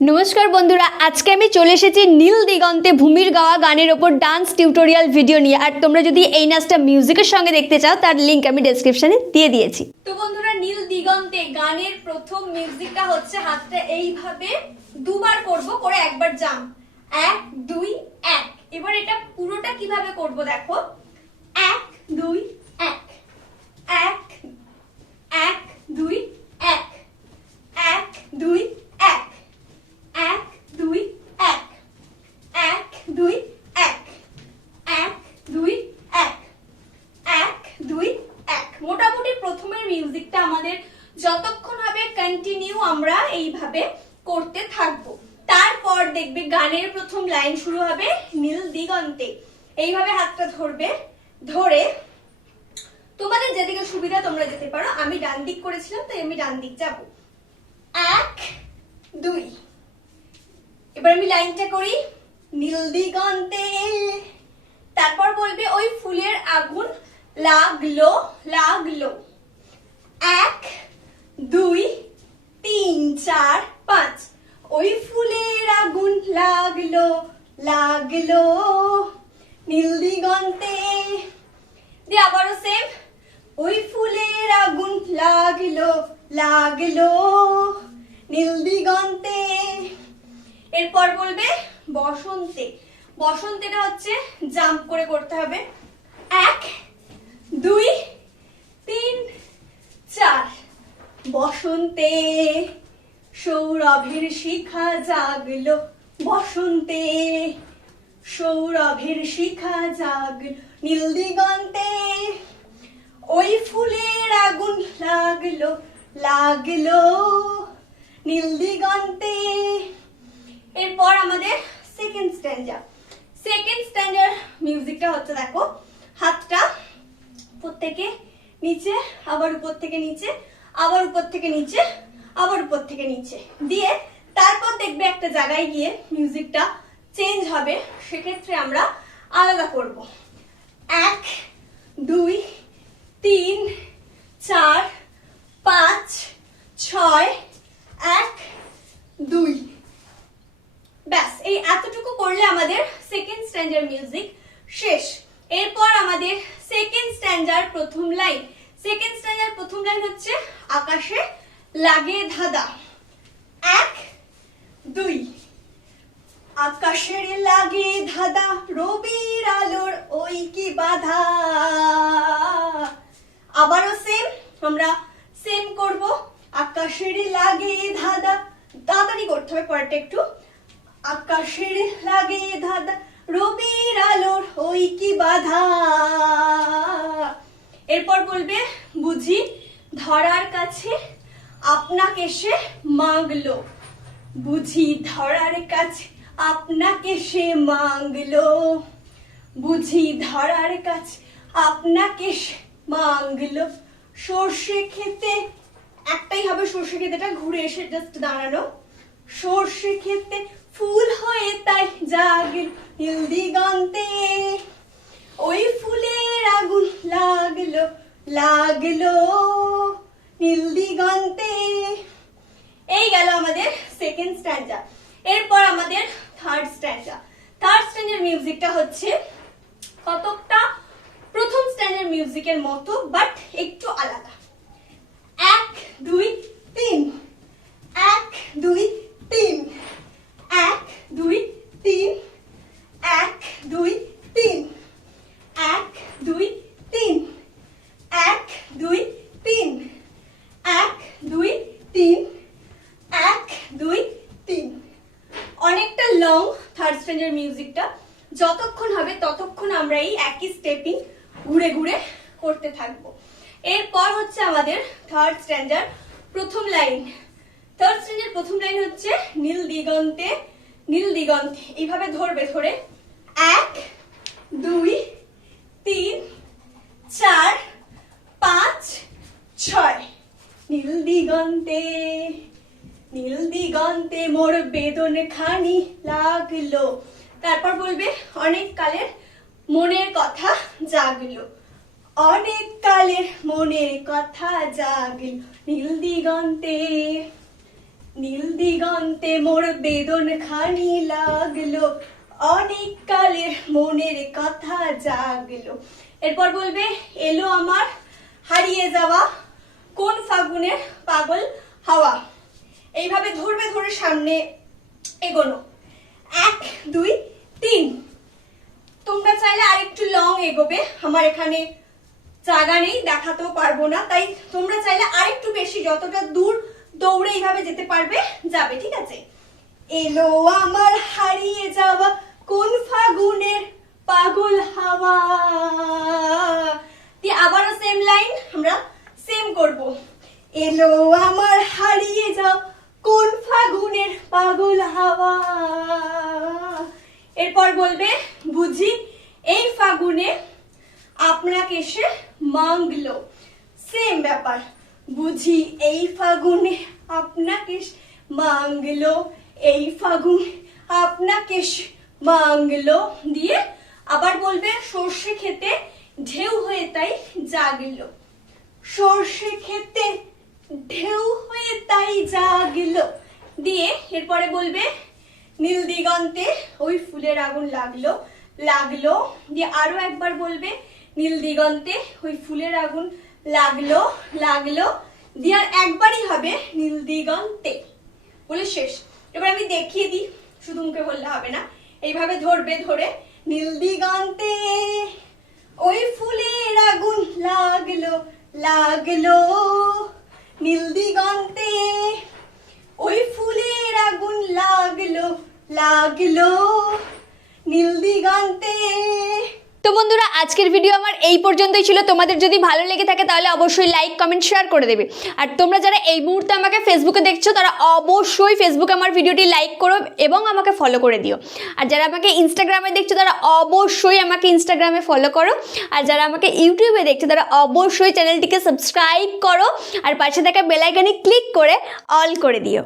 নমস্কার বন্ধুরা, আজকে আমি চলে এসেছি নীল দিগন্তে ভূমির গাওয়া গানের ওপর ডান্স টিউটোরিয়াল ভিডিও নিয়ে। আর তোমরা যদি এই নাচটা মিউজিকের সঙ্গে দেখতে চাও তার লিংক আমি ডেসক্রিপশনে দিয়ে দিয়েছি। তো বন্ধুরা, নীল দিগন্তে গানের প্রথম মিউজিকটা হচ্ছে হাতটা এইভাবে দুবার করব, করে একবার জাম্প, 1 2 1। এবার এটা পুরোটা কিভাবে করব দেখো, 1 2 1 1 1 2 1 1 2 1 1 2 1 1 2 1 1 2 1 1 2 1। মোটামুটি প্রথমের মিউজিকটা আমাদের যতক্ষণ হবে কন্টিনিউ আমরা এইভাবে করতে থাকবো। তারপর দেখবে গানের প্রথম লাইন শুরু হবে নীল দিগন্তে। এইভাবে হাতটা ধরবে, ধরে তোমাদের যেদিকে সুবিধা তোমরা যেতে পারো। আমি ডান দিক করেছিলাম তাই আমি ডান দিক যাব। 1 2। এবার আমি লাইনটা করি নীল দিগন্তে। তারপর বলবে ওই ফুলের আগুন লাগলো লাগলো। 1 2 3 4 5। ওই ফুলের আগুন লাগলো লাগলো নীল দিগন্তে। দিয়ে আবারও সেম, ওই ফুলের আগুন লাগলো লাগলো নীল দিগন্তে। এরপর বলবে বসন্তে। বসন্তেটা হচ্ছে জাম্প করে করতে হবে। 1 2 3 4। বসন্তে সৌরভের শিখা জাগলো, বসন্তে সৌরভের শিখা জাগলো নীল দিগন্তে। ওই ফুলের আগুন লাগলো লাগলো নীল দিগন্তে। এরপর আমাদের সেকেন্ড স্ট্যান্জা। সেকেন্ড স্ট্যান্জার মিউজিকটা হচ্ছে দেখো, হাতটা উপর থেকে নিচে, আবার উপর থেকে নিচে, আবার উপর থেকে নিচে, আবার উপর থেকে নিচে দিয়ে তারপর দেখবে একটা জায়গায় গিয়ে মিউজিকটা চেঞ্জ হবে। সেক্ষেত্রে আমরা আলাদা করব। 1 2 3 4 5 6 1 2। ব্যাস, এই এতটুকু করলে আমাদের সেকেন্ড স্ট্যান্জার মিউজিক শেষ। এরপর আমাদের সেকেন্ড স্ট্যান্জার প্রথম লাইন। সেকেন্ড স্ট্যান্জার প্রথম লাইন হচ্ছে আকাশে লাগে ধাঁধা। 1 2। আকাশের লাগে ধাঁধা, রবির আলোর ওই কি বাধা। আবারও সেম, আমরা সেম করব। আকাশের লাগে ধাঁধা, তাড়াতাড়ি করতে হবে পরেরটা একটু। আকাশের লাগে ধাঁধা, রবির আলোর ওই কি বাধা। এরপর বলবে বুঝি ধরার কাছে আপনাকে সে মাগলো। বুঝি ধরার কাছে আপনাকে সে মাগলো। বুঝি ধরার কাছে আপনাকে সে মাগলো। সর্ষে খেতে, একটাই হবে সর্ষে খেতেটা, ঘুরে এসে জাস্ট দাঁড়ানো। সর্ষে খেতে ফুল হয়ে তাই জাগল নীল দিগন্তে। ওই ফুলের আগুন লাগলো লাগলো নীল দিগন্তে। এই গেল আমাদের সেকেন্ড স্ট্যান্জা। এরপর আমাদের থার্ড স্ট্যান্জা। থার্ড স্ট্যান্জার মিউজিকটা হচ্ছে কতকটা প্রথম স্ট্যান্জার মিউজিকের মতো বাট একটু আলাদা। 1 2 3 1 2 3 1 2 3 1 2 3 1 2 3 1 2 3 1 2 3 1 2 3। অনেকটা লং থার্ড স্ট্যান্জার মিউজিকটা। যতক্ষণ হবে ততক্ষণ আমরা এই একই স্টেপিং ঘুরে ঘুরে করতে থাকবো। এরপর হচ্ছে আমাদের থার্ড স্ট্যান্জার প্রথম লাইন। থার্ড স্ট্যান্জার প্রথম লাইন হচ্ছে নীল দিগন্তে নীল দিগন্তে। এইভাবে ধরবে, ধরে 1 2 3 4 5 6। নীল দিগন্তে নীল দিগন্তে মোর বেদন খানি লাগলো। তারপর বলবে অনেক কালের মনের কথা জাগলো। অনেক কালের মনের কথা জাগলো নীল দিগন্তে। নীল দিগন্তে মোর বেদন খানি লাগলো, অনেক কালের মনের কথা জাগলো। এরপর বলবে এলো আমার হারিয়ে যাওয়া কোন ফাগুনের পাগল হাওয়া। এইভাবে ধরবে, ধরে সামনে এগোনো। 1 2 3। তোমরা চাইলে আরেকটু লং এগোবে, আমার এখানে জায়গা নেই, দেখাতেও পারবো না, তাই তোমরা চাইলে আরেকটু বেশি যতটা দূর দৌড়ে এইভাবে যেতে পারবে যাবে, ঠিক আছে? এলো আমার হারিয়ে যাওয়া কোন ফাগুনের পাগল হাওয়া। দিয়ে আবারও সেম লাইন আমরা সেম করব। এলো আমার হারিয়ে যাওয়া কোন ফাগুনের পাগল হাওয়া। এরপর বলবে বুঝি এই ফাগুনে আপনাকে এসে মাংলো। সেম ব্যাপার, বুঝি এই ফাগুনে আপনাকে মাংলো, এই ফাগুন আপনাকে মাংলো। দিয়ে আবার বলবে সর্ষে খেতে ঢেউ হয়ে তাই জাগলো, সর্ষে খেতে ঢেউ হয়ে তাই জাগলো। দিয়ে এরপরে বলবে নীল দিগন্তে ওই ফুলের আগুন লাগলো, লাগলো। দিয়ে আরো একবার বলবে নীল দিগন্তে ওই ফুলের আগুন লাগলো, লাগলো। দিয়ে আর একবারই হবে নীল দিগন্তে বলে শেষ। এবার আমি দেখিয়ে দিই, শুধু মুখে বললে হবে না, এইভাবে ধরবে, ধরে নীল দিগন্তে ওই ফুলের আগুন লাগলো, লাগলো। নীল দিগন্তে ওই ফুলের আগুন লাগলো, লাগলো। নীল দিগন্তে। তো বন্ধুরা আজকের ভিডিও আমার এই পর্যন্তই ছিল। তোমাদের যদি ভালো লেগে থাকে তাহলে অবশ্যই লাইক কমেন্ট শেয়ার করে দেবে। আর তোমরা যারা এই মুহূর্তে আমাকে ফেসবুকে দেখছো তারা অবশ্যই ফেসবুকে আমার ভিডিওটি লাইক করো এবং আমাকে ফলো করে দিও। আর যারা আমাকে ইনস্টাগ্রামে দেখছো তারা অবশ্যই আমাকে ইনস্টাগ্রামে ফলো করো। আর যারা আমাকে ইউটিউবে দেখছো তারা অবশ্যই চ্যানেলটিকে সাবস্ক্রাইব করো আর পাশে থাকা বেল আইকনে ক্লিক করে অল করে দিও।